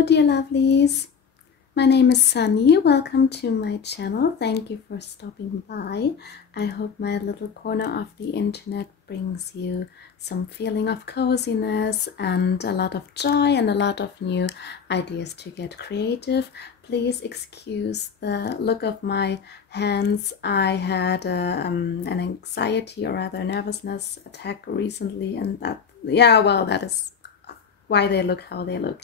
Hello dear lovelies, my name is Sunny. Welcome to my channel. Thank you for stopping by. I hope my little corner of the internet brings you some feeling of coziness and a lot of joy and a lot of new ideas to get creative. Please excuse the look of my hands. I had an anxiety or rather nervousness attack recently, and that is why they look how they look.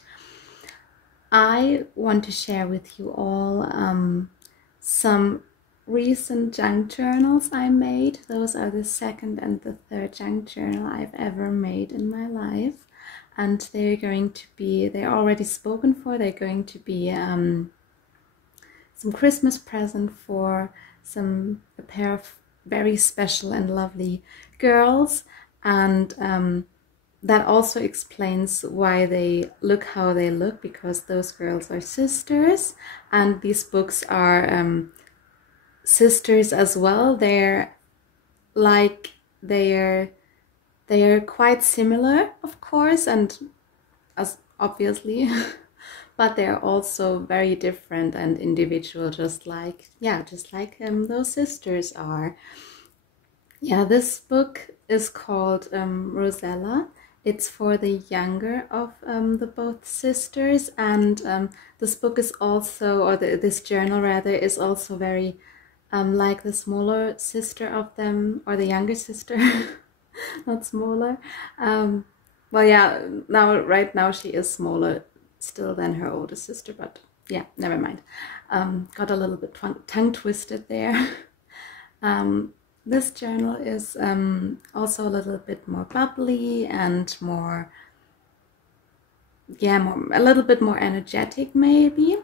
I want to share with you all some recent junk journals I made. Those are the second and the third junk journal I've ever made in my life, and they're already spoken for. They're going to be some Christmas present for a pair of very special and lovely girls, and that also explains why they look how they look, because those girls are sisters, and these books are sisters as well. They're quite similar, of course, and as obviously, but they're also very different and individual, just like those sisters are. Yeah, this book is called Rosella. It's for the younger of the both sisters, and this book is also, or this journal rather, is also very like the smaller sister of them, or the younger sister, not smaller. Well, yeah, right now she is smaller still than her older sister, but yeah, never mind. Got a little bit tongue twisted there. This journal is also a little bit more bubbly and a little bit more energetic maybe.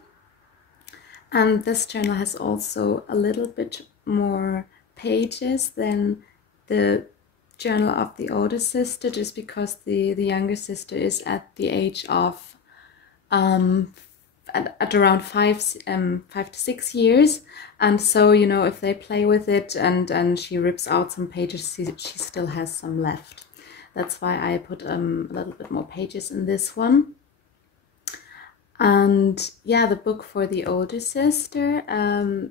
And this journal has also a little bit more pages than the journal of the older sister, just because the younger sister is at the age of at around 5 to 6 years, and so, you know, if they play with it and she rips out some pages, she still has some left. That's why I put a little bit more pages in this one. And yeah, the book for the older sister,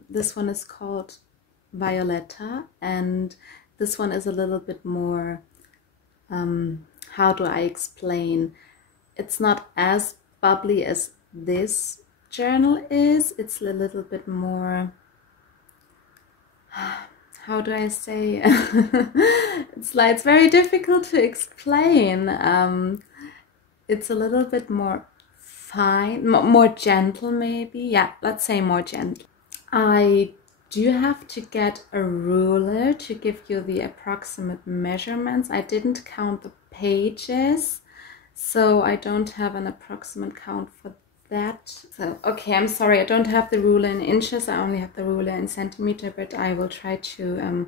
this one is called Violetta, and this one is a little bit more, how do I explain? It's not as bubbly as this journal is. It's a little bit more, how do I say? It's very difficult to explain. It's a little bit more fine, more gentle maybe. Yeah, let's say more gentle. I do have to get a ruler to give you the approximate measurements. I didn't count the pages, so I don't have an approximate count for that. So, okay, I'm sorry, I don't have the ruler in inches, I only have the ruler in centimeter, but I will try to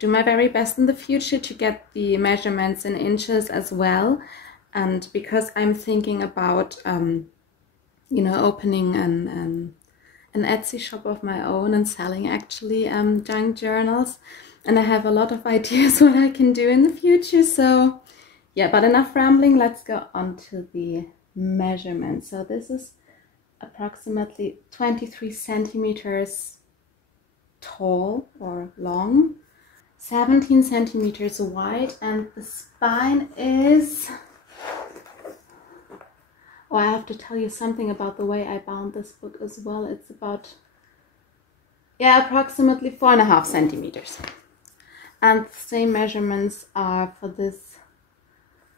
do my very best in the future to get the measurements in inches as well. And because I'm thinking about, you know, opening an Etsy shop of my own and selling actually junk journals, and I have a lot of ideas what I can do in the future. So yeah, but enough rambling, let's go on to the measurements. So this is approximately 23 centimeters tall or long, 17 centimeters wide, and the spine is, oh, I have to tell you something about the way I bound this book as well. It's about, yeah, approximately 4.5 centimeters. And the same measurements are for this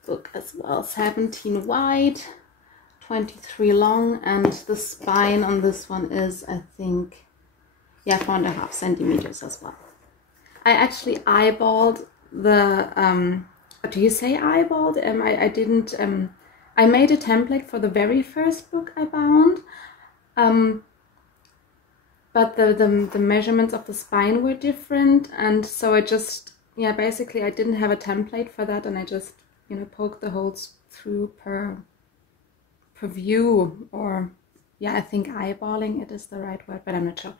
book as well. 17 wide, 23 long, and the spine on this one is, I think, yeah, 4.5 centimeters as well. I actually eyeballed the, do you say eyeballed? I didn't, I made a template for the very first book I bound, but the measurements of the spine were different, and so I just, yeah, basically I didn't have a template for that, and I just, you know, poked the holes through per view, or yeah, I think eyeballing it is the right word, but I'm not sure.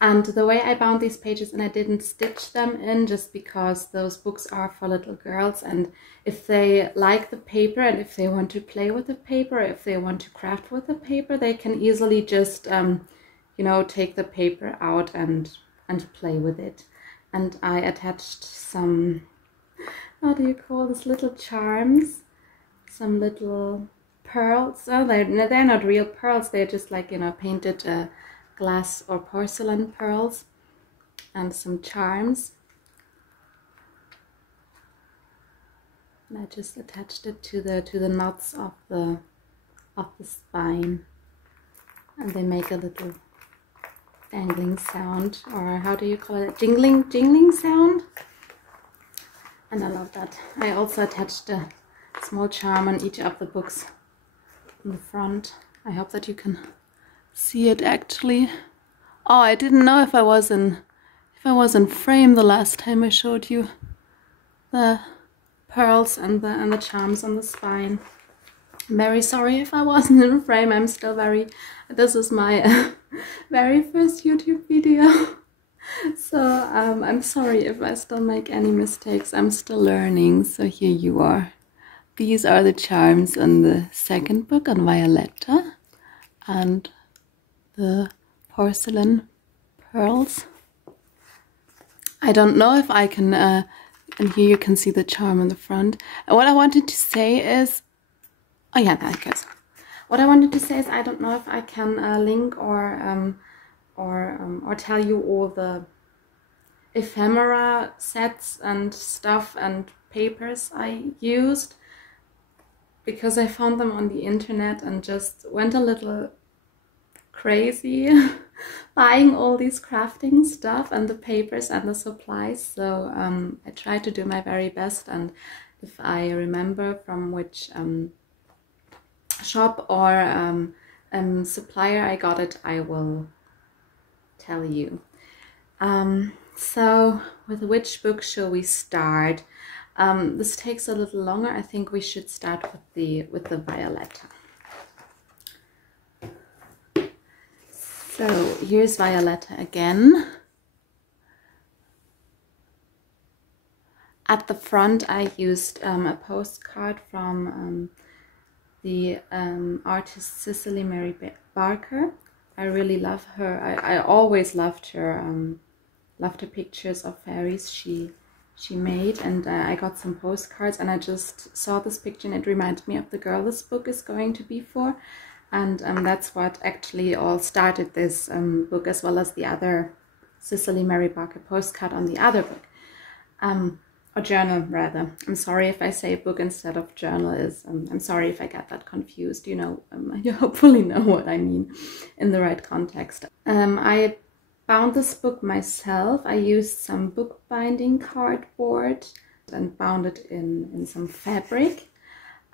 And the way I bound these pages, and I didn't stitch them in just because those books are for little girls, and if they like the paper and if they want to play with the paper, if they want to craft with the paper, they can easily just you know, take the paper out and play with it. And I attached some, how do you call this, little charms, some little pearls. Oh, they're not real pearls, they're just like, you know, painted glass or porcelain pearls, and some charms. And I just attached it to the knots of the spine, and they make a little dangling sound, or how do you call it, jingling sound. And I love that. I also attached a small charm on each of the books in the front. I hope that you can see it actually. Oh, I didn't know if I was in frame the last time I showed you the pearls and the charms on the spine. I'm very sorry if I wasn't in frame. I'm still this is my very first YouTube video. So I'm sorry if I still make any mistakes. I'm still learning. So here you are. These are the charms in the second book on Violetta, and the porcelain pearls. I don't know if I can, and here you can see the charm in the front. And what I wanted to say is, oh yeah, that goes. What I wanted to say is, I don't know if I can link or tell you all the ephemera sets and stuff and papers I used, because I found them on the internet and just went a little crazy buying all these crafting stuff and the papers and the supplies. So I try to do my very best, and if I remember from which shop or supplier I got it, I will tell you. So with which book shall we start? This takes a little longer. I think we should start with the Violetta. So here's Violetta again. At the front I used a postcard from the artist Cicely Mary Barker. I really love her. I always loved her pictures of fairies she made, and I got some postcards, and I just saw this picture and it reminded me of the girl this book is going to be for. And that's what actually all started this book, as well as the other Cicely Mary Barker postcard on the other book. Or journal, rather. I'm sorry if I say book instead of journal. I'm sorry if I get that confused. You know, you hopefully know what I mean in the right context. I bound this book myself. I used some bookbinding cardboard and bound it in some fabric.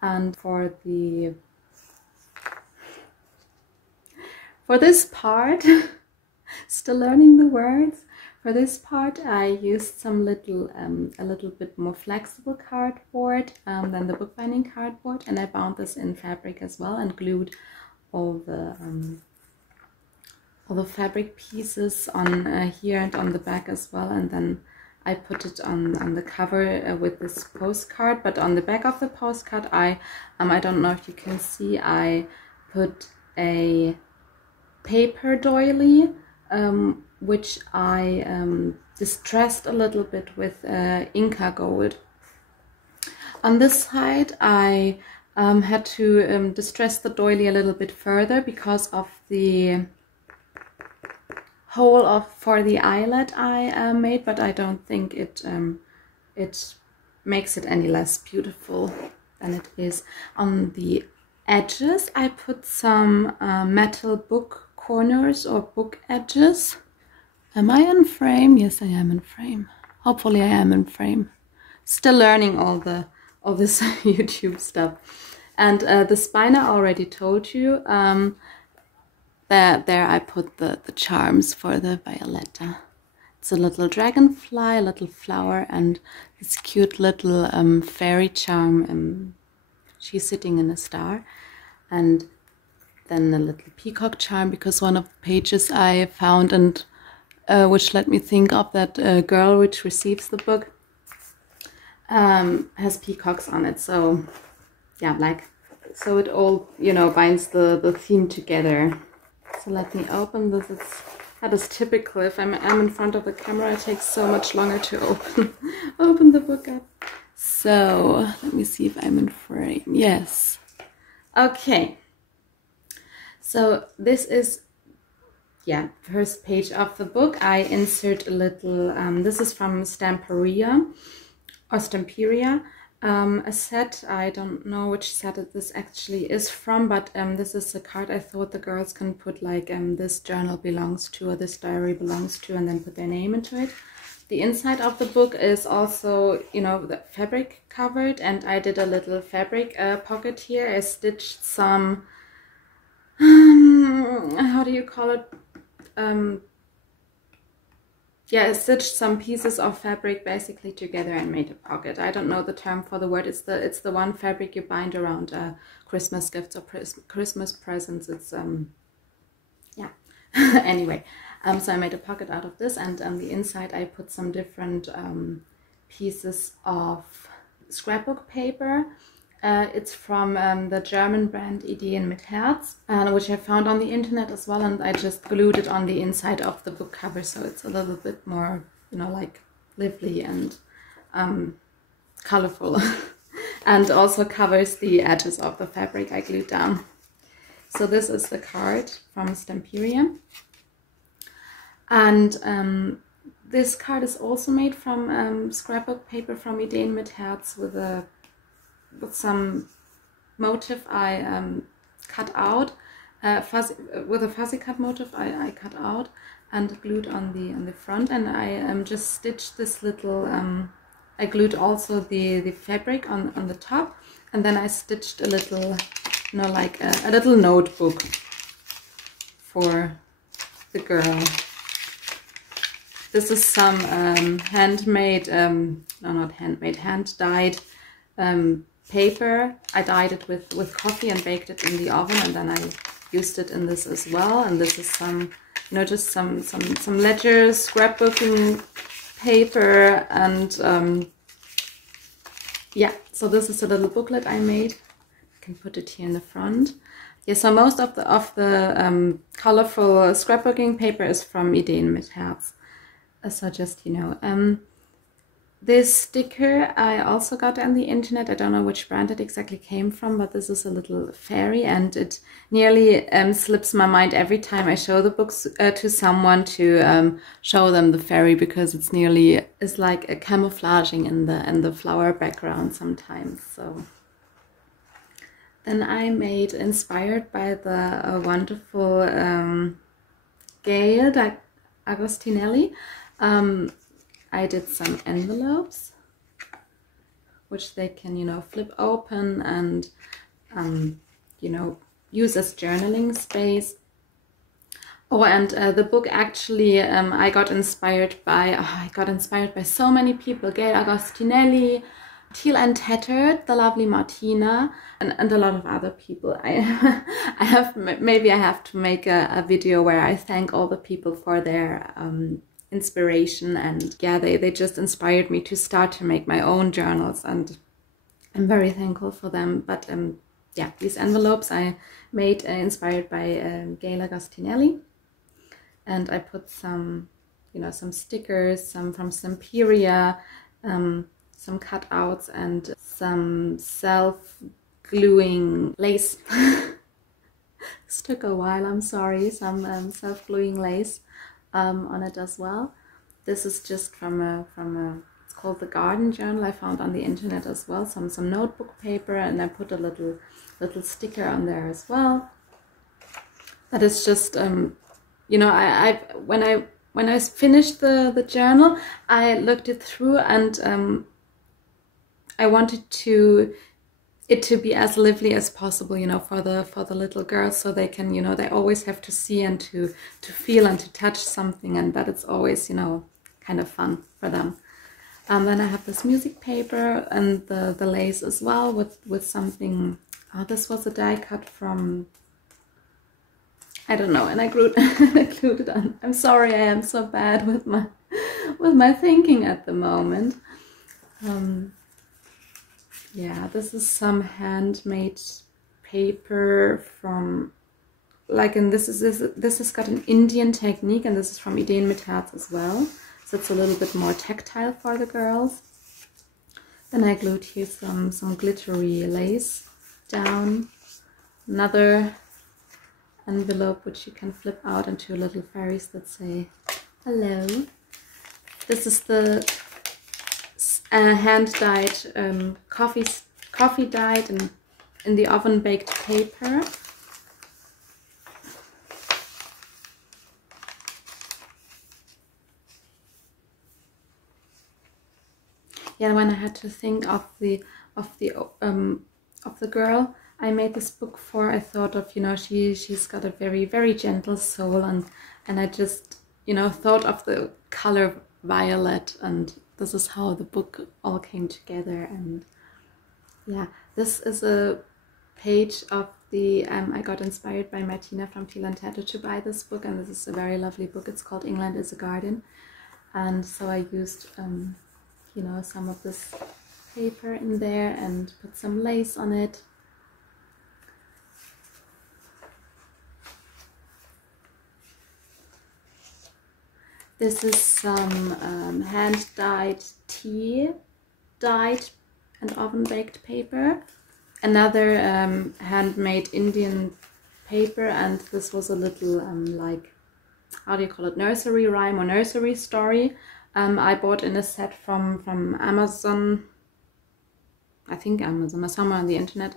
And for this part, still learning the words, for this part I used some little, a little bit more flexible cardboard than the bookbinding cardboard, and I bound this in fabric as well and glued all the fabric pieces on here and on the back as well, and then I put it on the cover with this postcard. But on the back of the postcard I don't know if you can see, I put a paper doily, which I distressed a little bit with Inca gold. On this side I had to distress the doily a little bit further because of the hole for the eyelet I made, but I don't think it makes it any less beautiful than it is. On the edges I put some metal book corners or book edges. Am I in frame? Yes, I am in frame. Hopefully I am in frame. Still learning all this YouTube stuff. And the spine I already told you. There I put the charms for the Violetta. It's a little dragonfly, a little flower, and this cute little fairy charm. She's sitting in a star. And then a little peacock charm, because one of the pages I found and which let me think of that girl which receives the book, has peacocks on it. So yeah, like, so it all, you know, binds the theme together. So let me open this. That is typical. If I'm in front of the camera, it takes so much longer to open the book up. So let me see if I'm in frame. Yes. Okay. So this is, yeah, first page of the book. I insert a little, this is from Stamperia or Stamperia, a set. I don't know which set this actually is from, but this is a card I thought the girls can put, like, this journal belongs to, or this diary belongs to, and then put their name into it. The inside of the book is also, you know, the fabric covered, and I did a little fabric pocket here. I stitched some, how do you call it? Yeah, I stitched some pieces of fabric basically together and made a pocket. I don't know the term for the word. It's the one fabric you bind around Christmas gifts or Christmas presents. It's yeah. Anyway, so I made a pocket out of this, and on the inside I put some different pieces of scrapbook paper. It's from the German brand Ideen mit Herz, which I found on the internet as well, and I just glued it on the inside of the book cover, so it's a little bit more, you know, like lively and colorful, and also covers the edges of the fabric I glued down. So this is the card from Stamperia, and this card is also made from scrapbook paper from Ideen mit Herz with some motif I cut out, with a fuzzy cut motif I cut out and glued on the front, and I just stitched this little, I glued also the fabric on the top, and then I stitched a little, you know, like a little notebook for the girl. This is some handmade, no, not handmade, hand-dyed paper. I dyed it with coffee and baked it in the oven, and then I used it in this as well. And this is some, you know, just some ledgers, scrapbooking paper, and yeah. So this is a little booklet I made. I can put it here in the front. Yeah. So most of the colorful scrapbooking paper is from Ideen mit Herz. So just, you know, this sticker I also got on the internet. I don't know which brand it exactly came from, but this is a little fairy, and it nearly slips my mind every time I show the books to someone to show them the fairy, because it's nearly, it's like a camouflaging in the flower background sometimes. So then I made, inspired by the wonderful Gail Agostinelli, I did some envelopes, which they can, you know, flip open and, you know, use as journaling space. Oh, and the book actually, I got inspired by so many people: Gail Agostinelli, Teal and Tattered, the lovely Martina, and a lot of other people. Maybe I have to make a video where I thank all the people for their inspiration, and yeah, they just inspired me to start to make my own journals, and I'm very thankful for them. But yeah, these envelopes I made inspired by Gail Agostinelli, and I put some, you know, some stickers, some from Stamperia, some cutouts, and some self-gluing lace. This took a while, I'm sorry. Some self-gluing lace on it as well. This is just from a it's called the Garden Journal I found on the internet as well. Some notebook paper, and I put a little sticker on there as well. That is just you know, when I finished the journal, I looked it through, and I wanted it to be as lively as possible, you know, for the little girls, so they can, you know, they always have to see and to feel and to touch something, and that it's always, you know, kind of fun for them. Then I have this music paper and the lace as well with something. Oh, this was a die cut from, I don't know, and I glued it on. I'm sorry, I am so bad with my thinking at the moment. Yeah, this is some handmade paper from, like, and this has got an Indian technique, and this is from Ideen mit Herz as well. So it's a little bit more tactile for the girls. Then I glued here some glittery lace down. Another envelope which you can flip out into little fairies that say hello. This is the hand-dyed coffee dyed and in the oven baked paper. Yeah, when I had to think of the girl I made this book for, I thought of, you know, she's got a very, very gentle soul, and I just, you know, thought of the color violet, and this is how the book all came together. And yeah, this is a page of the I got inspired by Martina from Untitled to buy this book, and this is a very lovely book. It's called England is a Garden, and so I used you know, some of this paper in there and put some lace on it. This is some hand-dyed tea-dyed and oven-baked paper. Another handmade Indian paper, and this was a little like, how do you call it, nursery rhyme or nursery story. I bought in a set from Amazon, I think Amazon, or somewhere on the internet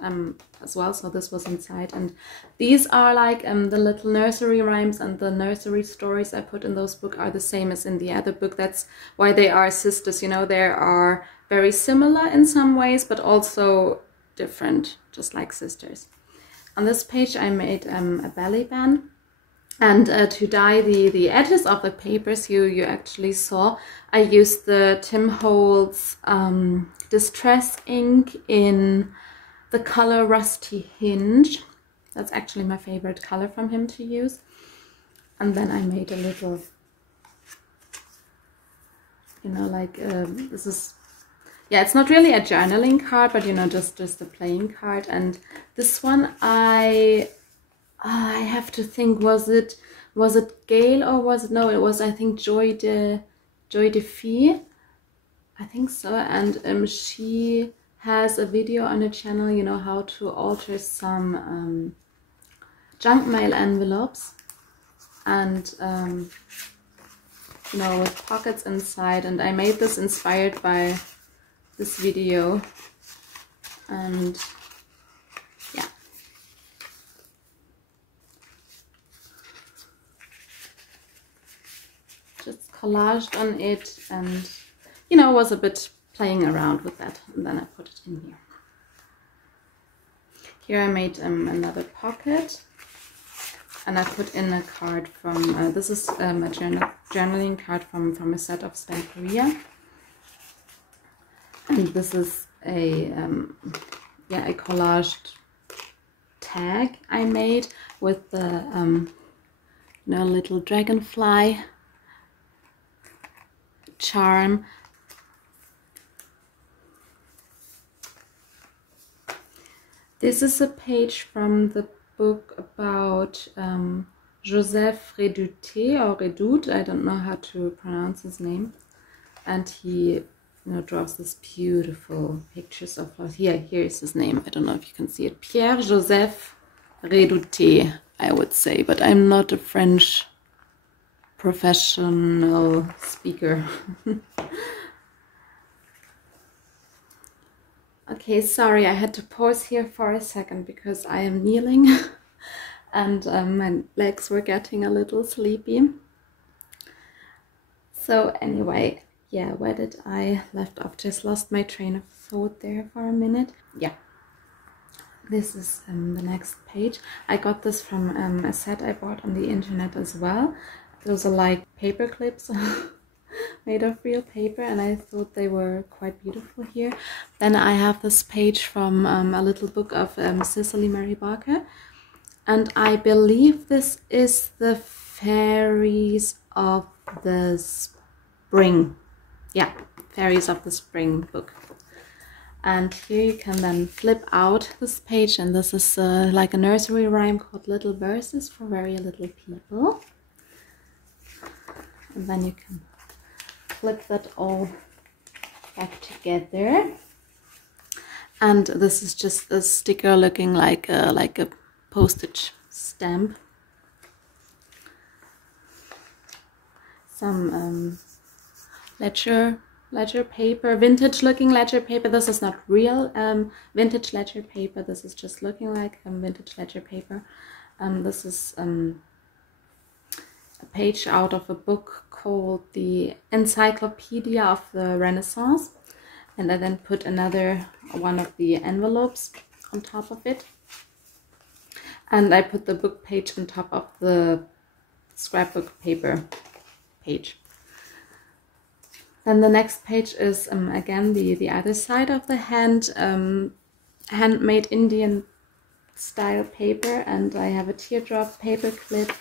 as well, so this was inside. And these are like the little nursery rhymes, and the nursery stories I put in those books are the same as in the other book. That's why they are sisters, you know, they are very similar in some ways, but also different, just like sisters. On this page I made a belly band. And to dye the edges of the papers, you actually saw, I used the Tim Holtz Distress ink in the color Rusty Hinge. That's actually my favorite color from him to use. And then I made a little, you know, like, this is, yeah, it's not really a journaling card, but, you know, just a playing card. And this one I have to think, was it Gail or was it, no, it was, I think, Joy de Fee, I think so. And she has a video on her channel, you know, how to alter some junk mail envelopes, and you know, with pockets inside. And I made this inspired by this video, and yeah. Just collaged on it, and, you know, was a bit playing around with that, and then I put it in here. Here I made another pocket, and I put in a card from, this is a journaling card from a set of Spent Korea. And this is a, yeah, a collaged tag I made with the, you know, little dragonfly charm. This is a page from the book about Joseph Redoute, or Redoute, I don't know how to pronounce his name. And he, you know, draws this beautiful pictures of flowers. Here is his name. I don't know if you can see it. Pierre Joseph Redoute, I would say, but I'm not a French professional speaker. Okay, sorry, I had to pause here for a second because I am kneeling and my legs were getting a little sleepy. So anyway, yeah, where did I left off? Just lost my train of thought there for a minute. Yeah, this is the next page. I got this from a set I bought on the internet as well. Those are like paper clips made of real paper, and I thought they were quite beautiful here. Then I have this page from a little book of Cicely Mary Barker, And I believe this is the Fairies of the Spring. Yeah, Fairies of the Spring book. And here you can then flip out this page, and this is like a nursery rhyme called Little Verses for Very Little People. And then you can flip that all back together. And this is just a sticker looking like a postage stamp. Some ledger paper, vintage looking ledger paper. This is not real vintage ledger paper. This is just looking like vintage ledger paper. This is a page out of a book called the Encyclopedia of the Renaissance. And I then put another one of the envelopes on top of it. And I put the book page on top of the scrapbook paper page. Then the next page is again the other side of the handmade Indian style paper, and I have a teardrop paper clip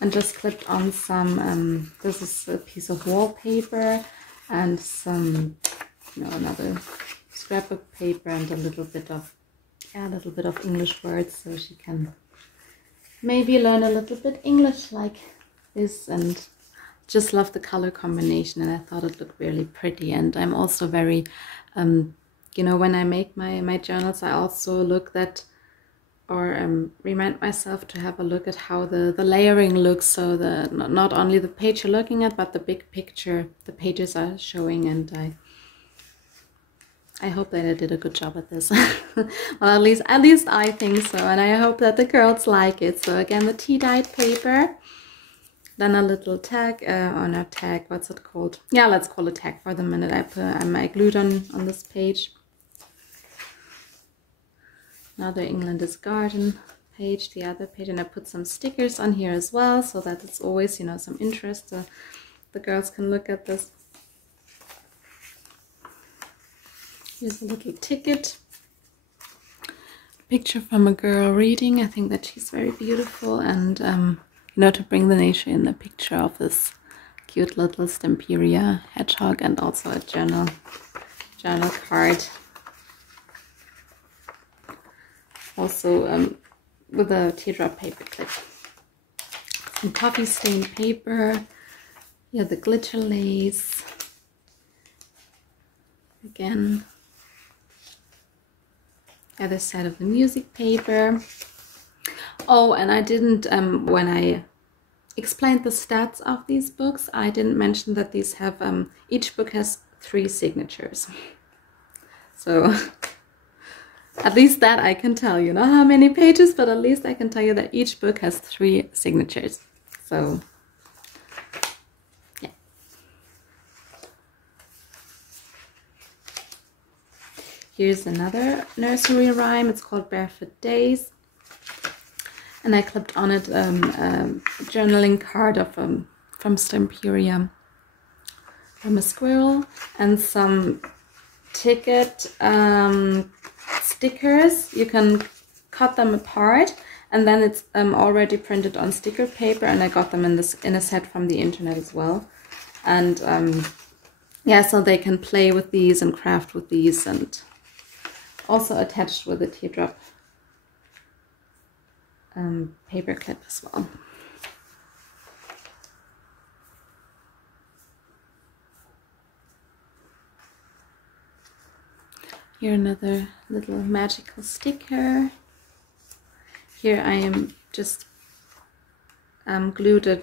and just clipped on some this is a piece of wallpaper and some another scrapbook paper and a little bit of English words, so she can maybe learn a little bit English like this. And just love the color combination, and I thought it looked really pretty. And I'm also very when I make my journals, I also look that remind myself to have a look at how the layering looks, so not only the page you're looking at, but the big picture the pages are showing. And I hope that I did a good job at this. Well, at least I think so, and I hope that the girls like it. So again, the tea-dyed paper, then a little tag, or not tag, what's it called? Yeah, let's call it tag for the minute. I glued on this page. Another England is Garden page, the other page, and I put some stickers on here as well, so that it's always, some interest. The girls can look at this. Here's a little ticket. Picture from a girl reading. I think that she's very beautiful, and to bring the nature in the picture of this cute little Stemperia hedgehog, and also a journal card. Also with a teardrop paper clip. Some coffee stained paper. Yeah, the glitter lace. Again, other side of the music paper. Oh, and I didn't, when I explained the stats of these books, I didn't mention that these have, each book has 3 signatures. So at least that I can tell you, not how many pages, but at least I can tell you that each book has 3 signatures. So yeah. Here's another nursery rhyme. It's called Barefoot Days. And I clipped on it a journaling card of from Stemperia, from a squirrel, and some ticket stickers. You can cut them apart, and then it's already printed on sticker paper, and I got them in a set from the internet as well. And yeah, so they can play with these and craft with these, and also attached with a teardrop paper clip as well. Here another little magical sticker. Here I am just glued a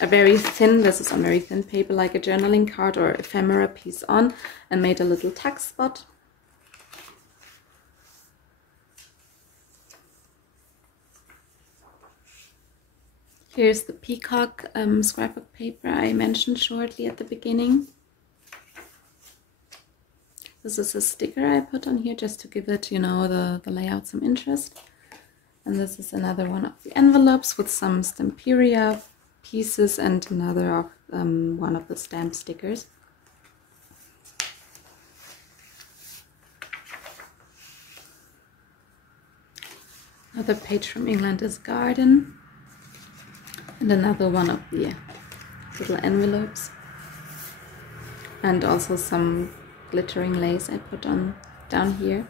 very thin, this is on very thin paper, like a journaling card or ephemera piece on, and made a little tuck spot. Here's the peacock scrapbook paper I mentioned shortly at the beginning. This is a sticker I put on here just to give it, the layout some interest. And this is another one of the envelopes with some Stemperia pieces and another of one of the stamp stickers. Another page from England is Garden. And another one of the little envelopes. And also some glittering lace I put on down here.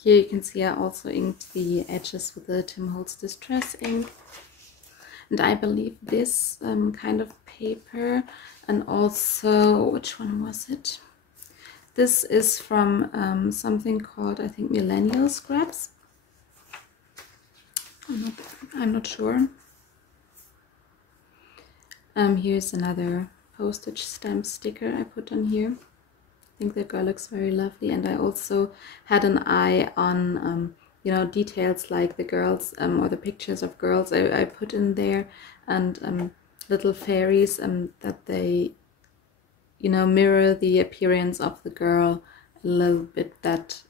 Here you can see I also inked the edges with the Tim Holtz Distress ink. And I believe this kind of paper, and also, which one was it? This is from something called, I think, Millennial Scraps. I'm not sure. Here's another postage stamp sticker I put on here. I think the girl looks very lovely, and I also had an eye on you know, details like the girls or the pictures of girls I put in there, and little fairies that they, you know, mirror the appearance of the girl a little bit, that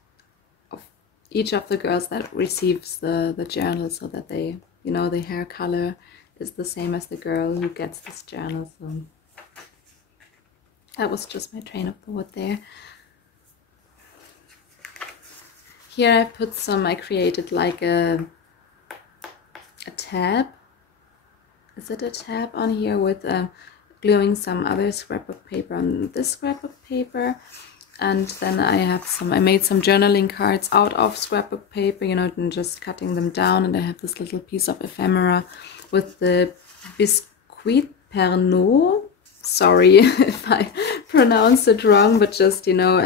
of each of the girls that receives the journal, so that they, you know, the hair color is the same as the girl who gets this journal. So that was just my train of thought there. Here I put some, I created like a tab. Is it a tab on here with gluing some other scrapbook paper on this scrapbook paper. And then I made some journaling cards out of scrapbook paper, you know, and just cutting them down. And I have this little piece of ephemera with the Biscuit Pernod. Sorry if I pronounced it wrong, but just, you know,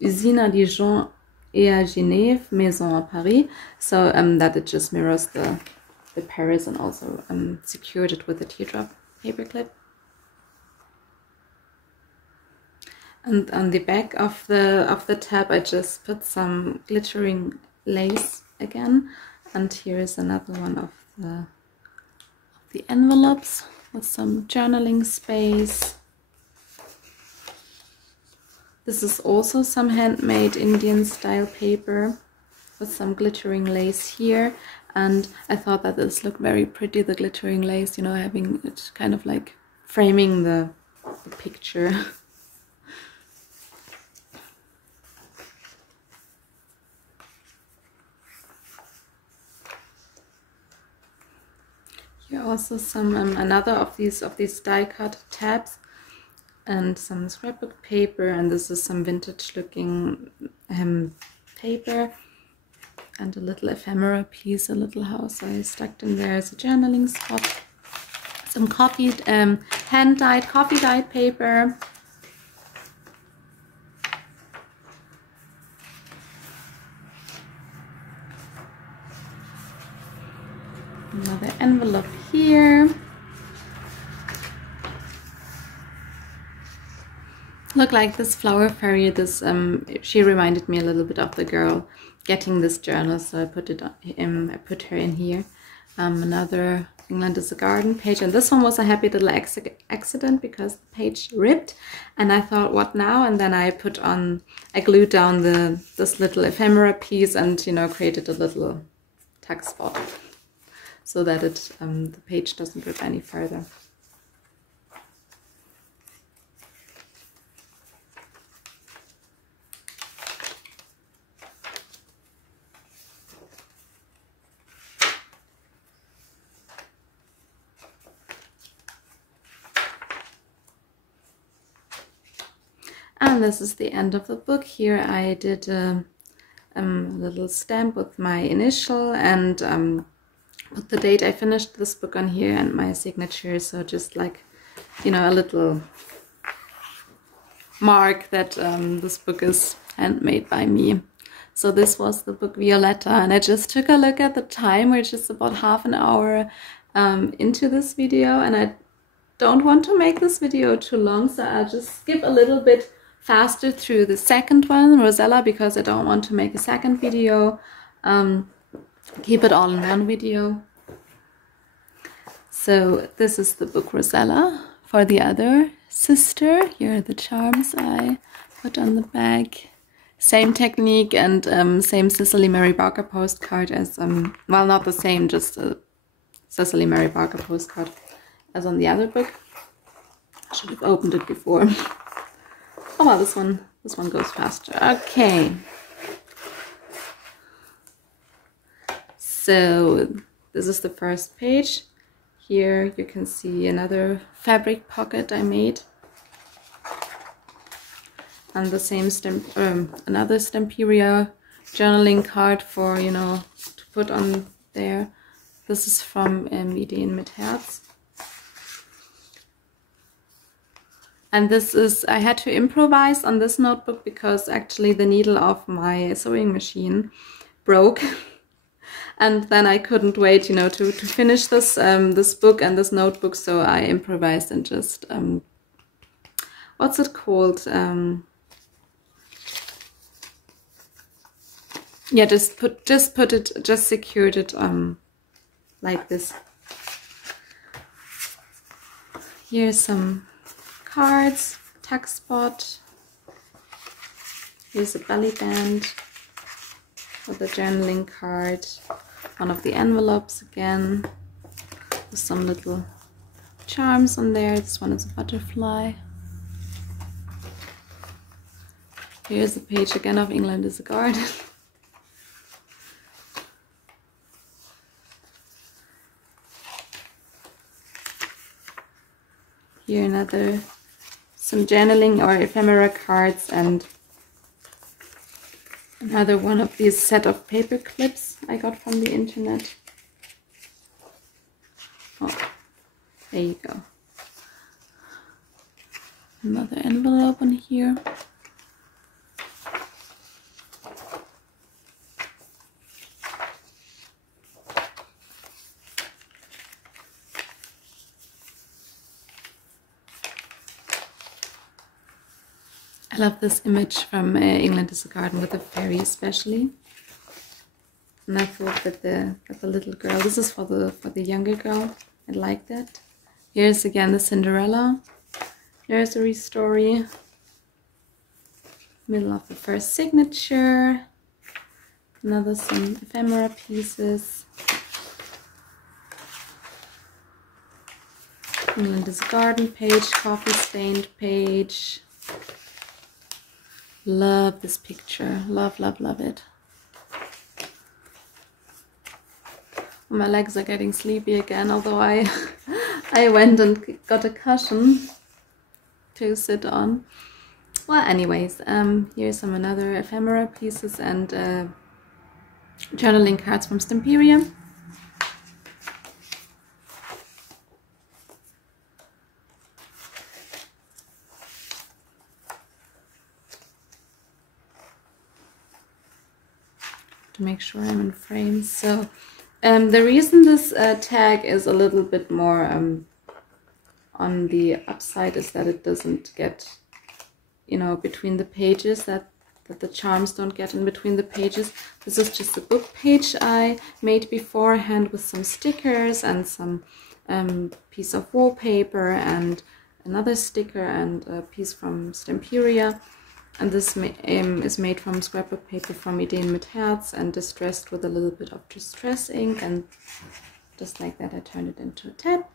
Usine à Dijon et à Genève, Maison à Paris. So that it just mirrors the Paris, and also secured it with a teardrop paper clip. And on the back of the tab I just put some glittering lace again. And here is another one of the envelopes with some journaling space. This is also some handmade Indian style paper with some glittering lace here. And I thought that this looked very pretty, the glittering lace, you know, having it kind of like framing the picture. Here also some another of these die cut tabs, and some scrapbook paper, and this is some vintage looking paper, and a little ephemera piece, a little house I stuck in there as a journaling spot. Some copied hand dyed, coffee dyed paper. Another envelope here. Look, like this flower fairy, this she reminded me a little bit of the girl getting this journal, so I put it on, I put her in here. Another England is a Garden page, and this one was a happy little accident because the page ripped, and I thought, what now? And then I glued down this little ephemera piece, and, you know, created a little tuck spot, so that the page doesn't rip any further. And this is the end of the book. Here I did a little stamp with my initial, and put the date I finished this book on here, and my signature, so just like, you know, a little mark that this book is handmade by me. So this was the book Violetta, and I just took a look at the time, which is about half an hour into this video, and I don't want to make this video too long, so I'll just skip a little bit faster through the second one, Rosella, because I don't want to make a second video. Keep it all in one video. So this is the book Rosella for the other sister. Here are the charms I put on the back. Same technique and same Cicely Mary Barker postcard as, well, not the same, just a Cicely Mary Barker postcard as on the other book. I should have opened it before. Oh well, this one goes faster. Okay. So this is the first page. Here you can see another fabric pocket I made. And the same another Stamperia journaling card for, you know, to put on there. This is from Ideen mit Herz. And this is, I had to improvise on this notebook because actually the needle of my sewing machine broke. And then I couldn't wait, you know, to finish this this book and this notebook, so I improvised and just what's it called? Yeah, just secured it like this. Here's some cards, tuck spot. Here's a belly band for the journaling card. One of the envelopes again, with some little charms on there. This one is a butterfly. Here's a page again of England is a Garden. Here another, some journaling or ephemera cards, and another one of these set of paper clips I got from the internet. Oh, there you go. Another envelope on here. I love this image from England is a Garden with the fairy especially. And I thought that the little girl, this is for the younger girl. I like that. Here's again the Cinderella nursery story. Middle of the first signature. Another some ephemera pieces. England is a Garden page, coffee stained page. Love this picture. Love, love, love it. My legs are getting sleepy again, although I went and got a cushion to sit on. Well, anyways, here's some another ephemera pieces and journaling cards from Stamperia. To make sure I'm in frame. So the reason this tag is a little bit more on the upside is that it doesn't get, you know, between the pages, that the charms don't get in between the pages. This is just a book page I made beforehand with some stickers and some piece of wallpaper and another sticker and a piece from Stamperia. And this is made from scrapbook paper from Ideen mit Herz and distressed with a little bit of distress ink, and just like that I turned it into a tab.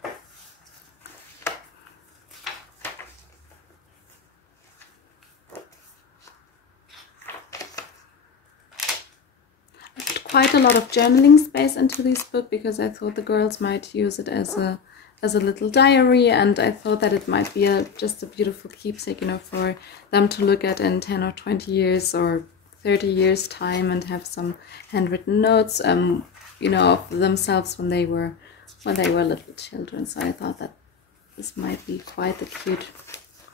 I put quite a lot of journaling space into this book because I thought the girls might use it as a little diary, and I thought that it might be just a beautiful keepsake, you know, for them to look at in 10 or 20 years or 30 years time and have some handwritten notes, you know, of themselves when they were little children. So I thought that this might be quite a cute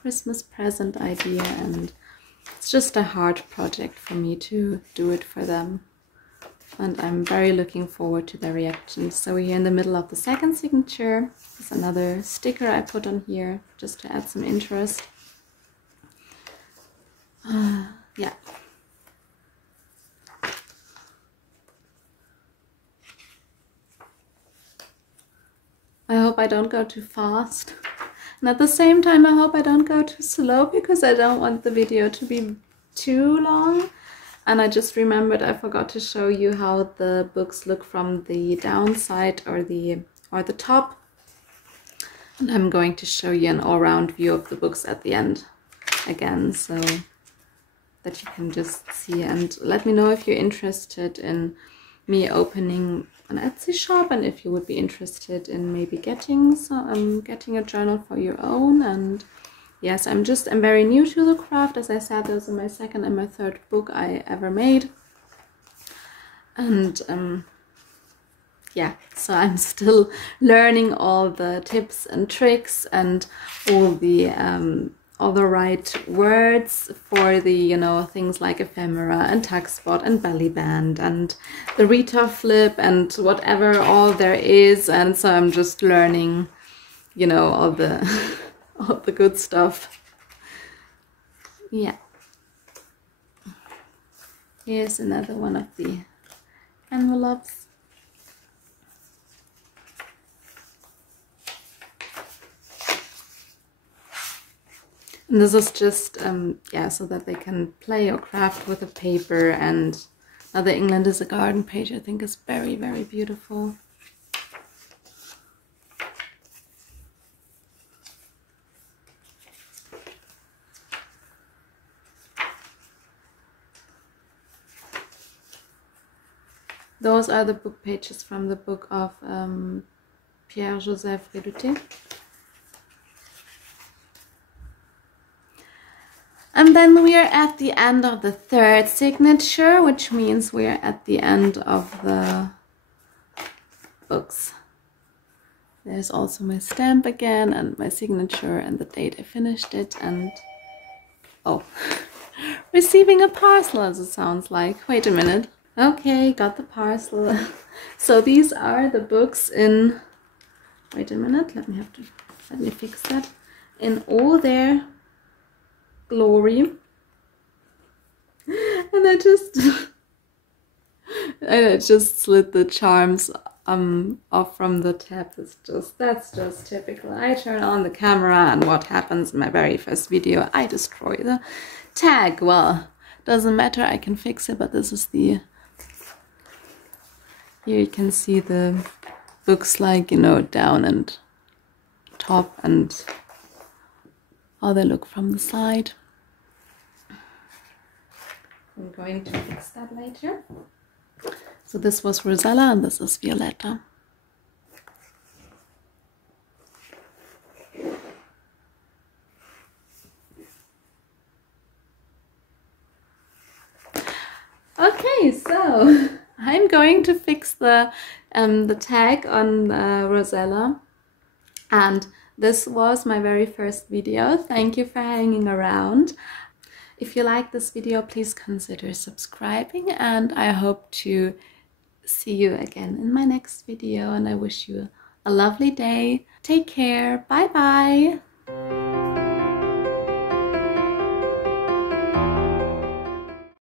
Christmas present idea, and it's just a heart project for me to do it for them. And I'm very looking forward to their reactions. So we're here in the middle of the second signature. There's another sticker I put on here just to add some interest. Yeah. I hope I don't go too fast. And at the same time, I hope I don't go too slow, because I don't want the video to be too long. And I just remembered I forgot to show you how the books look from the downside or the top. And I'm going to show you an all-round view of the books at the end again, so that you can just see. And let me know if you're interested in me opening an Etsy shop, and if you would be interested in maybe getting a journal for your own. And yes, I'm very new to the craft. As I said, those are my second and my third book I ever made. And yeah, so I'm still learning all the tips and tricks and all the right words for the, you know, things like ephemera and tuck spot and belly band and the Rita flip and whatever all there is. And so I'm just learning, you know, all the all the good stuff. Yeah. Here's another one of the envelopes. And this is just, yeah, so that they can play or craft with the paper. And Mother England is a Garden page, I think, is very, very beautiful. Those are the book pages from the book of Pierre-Joseph Redouté. And then we are at the end of the third signature, which means we are at the end of the books. There's also my stamp again and my signature and the date I finished it. And oh, receiving a parcel, as it sounds like. Wait a minute. Okay, got the parcel. So these are the books in, wait a minute, let me fix that, in all their glory. And I just slid the charms off from the tab. That's just typical. I turn on the camera and what happens in my very first video? I destroy the tag. Well, doesn't matter, I can fix it, but this is the, here you can see the books, like, you know, down and top and how they look from the side. I'm going to fix that later. So this was Rosella and this is Violetta. Okay, so I'm going to fix the tag on Rosella, and this was my very first video. Thank you for hanging around. If you like this video, please consider subscribing, and I hope to see you again in my next video, and I wish you a lovely day. Take care. Bye bye.